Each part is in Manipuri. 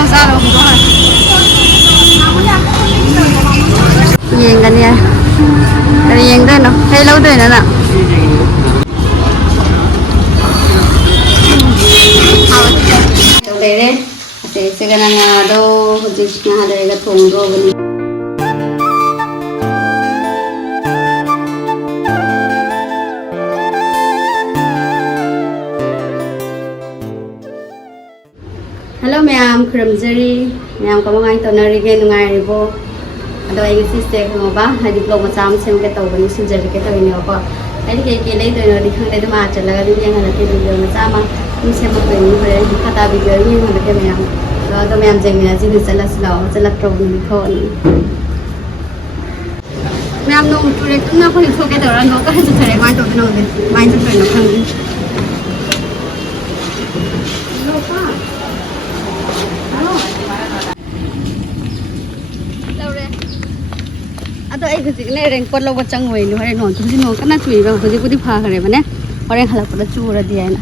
thầu sao đâu không có nhìn cái này cái nhìn đây nó hay lâu rồi nữa nè đấy đấy sẽ cái này đâu chỉ nhà đây cái thùng đồ bên hello ma'am Kramjari ma'am kamu ngai to nari ge nungai ribo ado ai si se ko ba ha diploma sam sem ke to bani sinjari ke to ni ko ai ke lai to ni khang dai ma chala ga di yang ha ke video ma sa ma ni sem ma ni hore khata video ni ma ke ma'am to ma'am jeng ni ji ni chala slow chala pro ni ko ni ma'am no tu le tu na ko ni so ke to ra no ka su thare ma to no de ma to no khang ni no pa ado ai ku jikne reng pot lo bachang hoi no hare non tu ji no kana chui ba hoji pudi pha khare mane hore khala pura chu ra dia na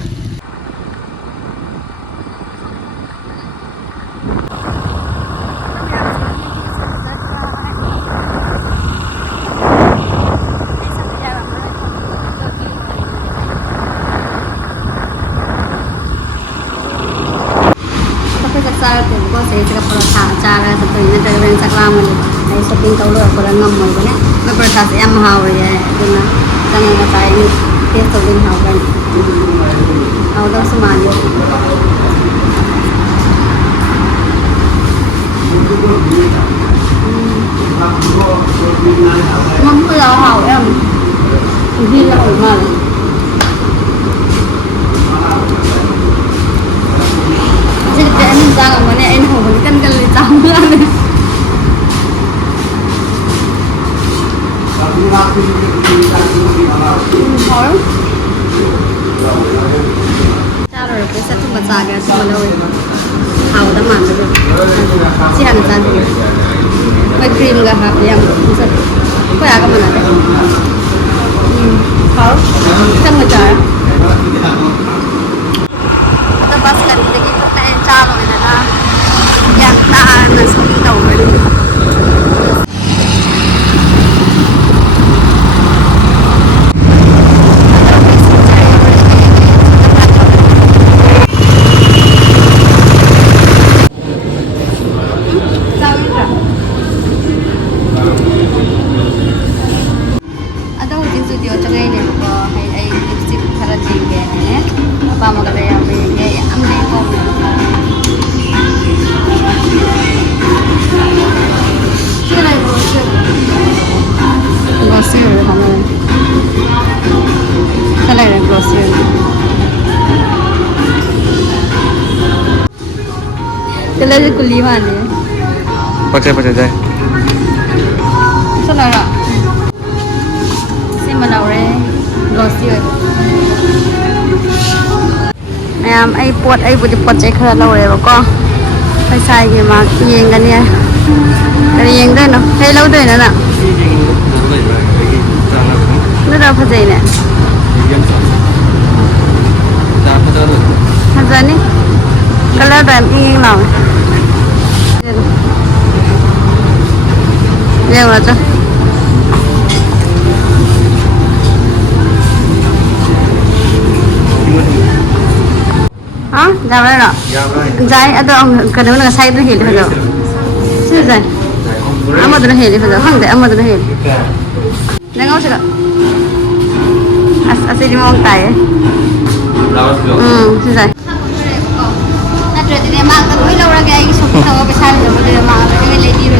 ko sai ka pura tha cha ra sa to ni ta ren sakla mane ai shopping tau lo pura ngam moi bane me pura tha se am ha ho ye duna tang nga tai ni ke to din ha ban au da sama yo ngam ko ya ha em đi là ở mà jadi em jangan mana em hong kan kali tamu ane. Hor. Cara kita tu baca agak semula we. Hau dah mana tu. Si han jadi. Mai cream gak hap yang misal. Kau ya ke mana? Hor. Kan baca. Kita pas kan lagi pertanyaan calon na yang daan na sa itaw Kalau kuliah mana? Pakai jai. Saudara, si mana orang glossy. Em ai pot ai budi pot cek kalau lau leh bako. Pasai ke mak yang kan ya. Dari yang tu no, hey lau tu na. Lu dah pasai ni. Pasai ni. Kalau dah ingin lau. Yang mana? Hah? Jam berapa? Jai ada orang kadang nak saya tu hidup tu. Siapa? Amat tu hidup tu. Hang deh amat tu hidup. Jangan usah. Asal dia mau tay. Siapa? Nak jadi dia mak tu bila orang kaya isu kita apa besar tu dia mak tu dia lady tu.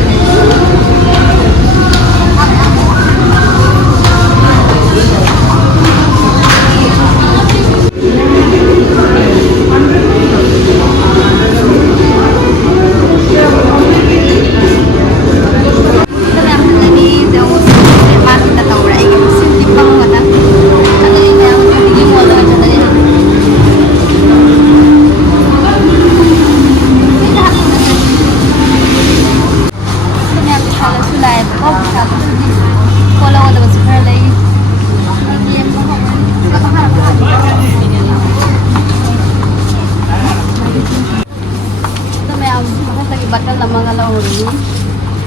bottle lama nga lang rin.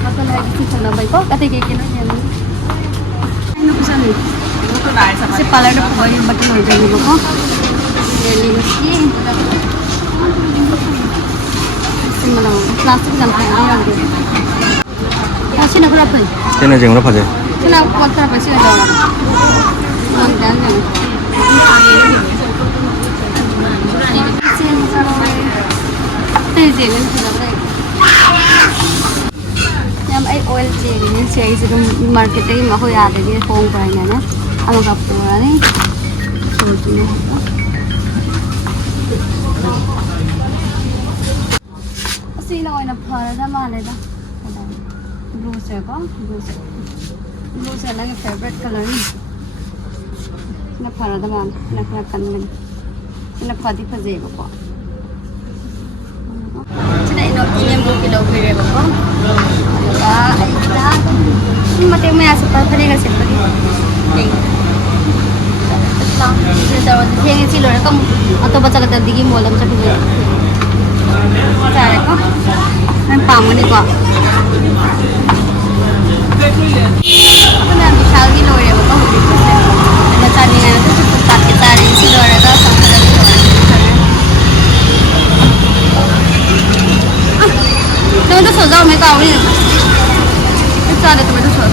Bottle ay kasi na ba ko? Kati kiki na yan. Ay no kusa ni. Kasi pala na po yung bottle ay dyan ko. Linis ki. Kasi malaw. Plastic lang kayo yan. Kasi na pala po. Sino jeng lo phaje? Sila kontra pa siya daw. Ang dami. Jelly sila ba? Yang ay oil jelly ni siya isa ng market ay makuya din kung pa niya na. Ano ka po ni? Kasi lang ay napara na maleda. Blue ko, blue lang yung favorite color ni. Napara naman, nakan man. Napadi pa zero po. Sina ini mo kilo pire ko. Ay ita. Mati mo ya sa pare kasi pare. Okay. Lang, daw yung silo kung ato ba talaga digi mo lang sa pire. Sare ko. Ang pamo ni ko. Ako na bisal gino ya ko. Ano tani nga to sa paket tari silo ra daw sa tomato sauce मैं तो आवड़ी है सारे टमाटो सॉस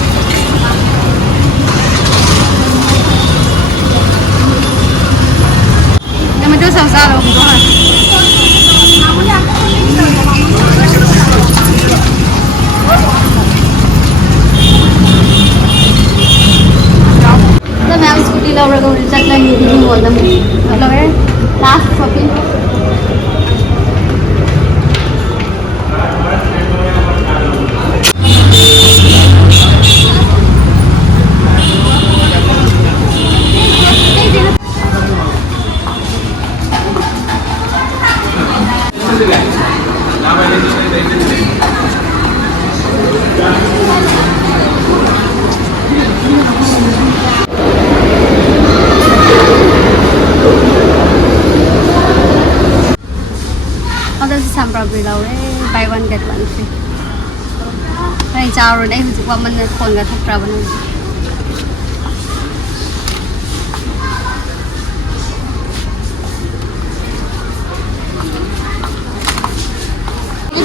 टमाटो सॉस आ रहा तो मैं स्कूटी ला रहा हूँ चटला मीठी नहीं बोलता मैं मतलब है last shopping buy one get one free. Cái chào rồi đấy, chỉ qua mình còn cả thắt ra bên này.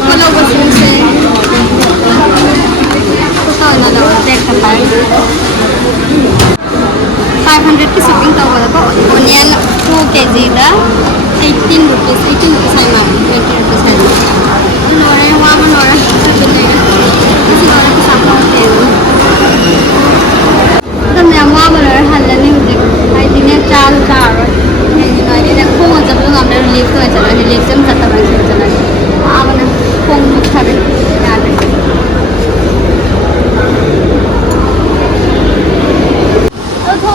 Kalau bersih sih, kita ada cek tempat. 500 की shipping तो बोला को onion 2 kg दा 18 rupees है ना 20 rupees है नोरे वहाँ में नोरा किसी नोरे के साथ होते हैं तो मैं वहाँ में नोरा हल्ला नहीं होते आई दिन ये चार मैं नोरे ने खूब जब लोग हमने रिलीफ तो चला रिलीफ से हम सत्ता बन चला आप ना खूब मुख्य याद है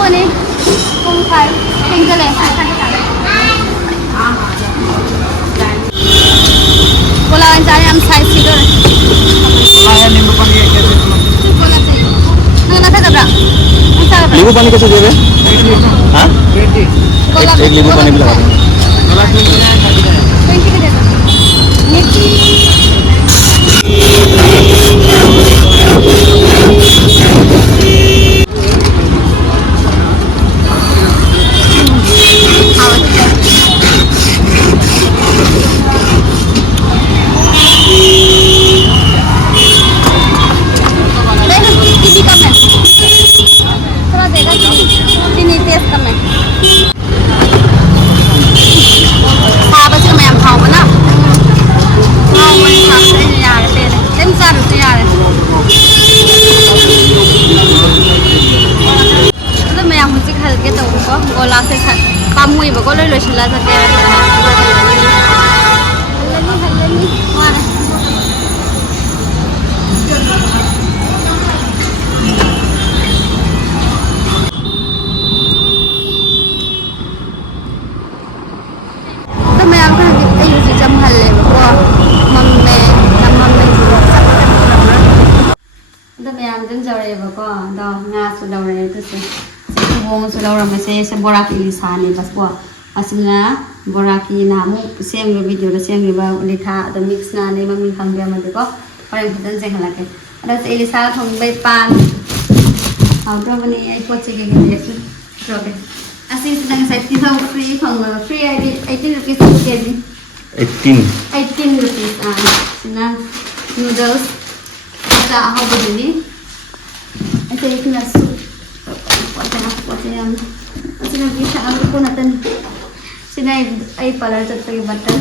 Ini kung five, single eh. Wala ang cari ang size sila. Kaya limbo pani kasi ito. Wala sih. Nang nasa kabra. limbo pani kasi देवे? हाँ? 20. एक limbo pani बिला. 20 के देता. Gola se pamui ba goloi loi sila sa kera halani mara to मैं आपको ay usi jam halle ko mamme namamme sa to मैं am din jare ba ko do nga su daw re to se wong su daw ra me se bora ki lisani bas ko asina boraki na mu sem video da sem ba litha da mix na ne mami khang dia ma de ko pare patan se khala ke ada se sa thong bai pan au to bani ai ko che ke ge su okay asin sedang saya tiba free khang free ID 18 rupees ke ni 18 rupees sina noodles sa how ba ni ito yung na soup sina bisa ang ko natin sina ay pala sa tayo button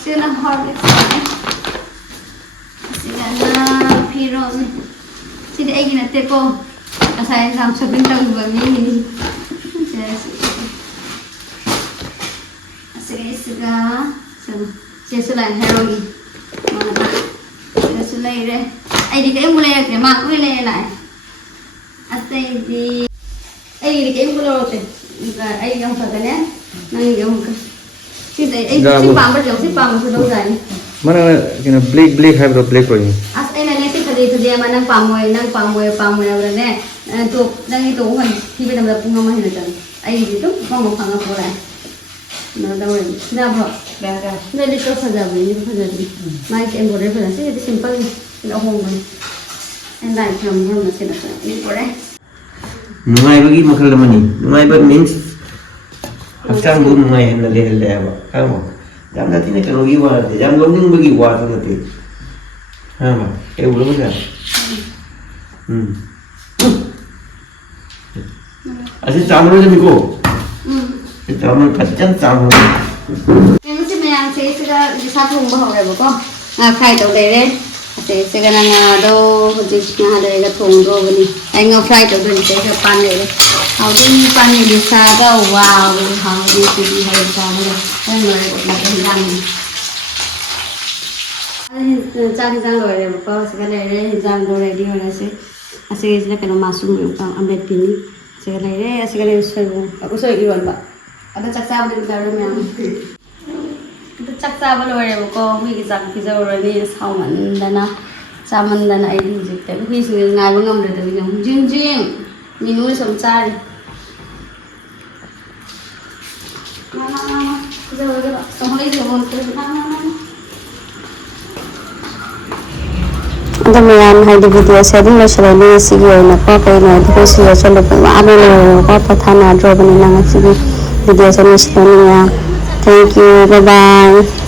sina horlicks sina na piron sina ay ginate ko kasaya sa shopping tang bami sina sina sila heroin sila ire ay di kayo mulai ke mak mulai lại atay di ay di kayo mulai ay yung pagka niya nang yung si pang ba si pang sa daw dyan mana kina black have the black rồi as ay na neti tadi dia manang pamoy na wala ne to nang ito kan hibi na pung ngamahin na dyan ay dito pang pang ako rin na daw rin na bro na dito sa dabi dito sa dabi may embroidery pala siya ito simple pinahong mo and like from na sila sa embroidery nungai bagi makal mani nungai ba means hakang bu nungai na le ba kamo jam dati ne kano giwa jam gonding bagi wa to nati ha ba e ulo ba asin samro je miko samro kacang samro em si mayang se sila di sa thong ba ho re ko khai to de re se se kana nga do ji nga de ga thong do bani ai nga fry to de se ka pan le how din pan ni di sa ga wow how di si di ha sa ga ai no re ko na ka lang ai cha ki jang lo re ko se ka le re jang do re di ho re se ase se ka no masum yo ka ambet pini se ka le re ase ka le so ako so iwan ba ada chaksa ba din daro myam chaksa ba lo re ko wi ki chak ki zo re ni sauman dana chaman dana ai di jik te wi sing ngai ba ngam de de nyam jing jing ni nu som chari zo ga so hoi zo mon te ada mayan hai di video sharing lo share ni sigi na ko ko na di si lo chalo pa ame lo ko pathana draw bani na sigi video sharing ni thank you bye bye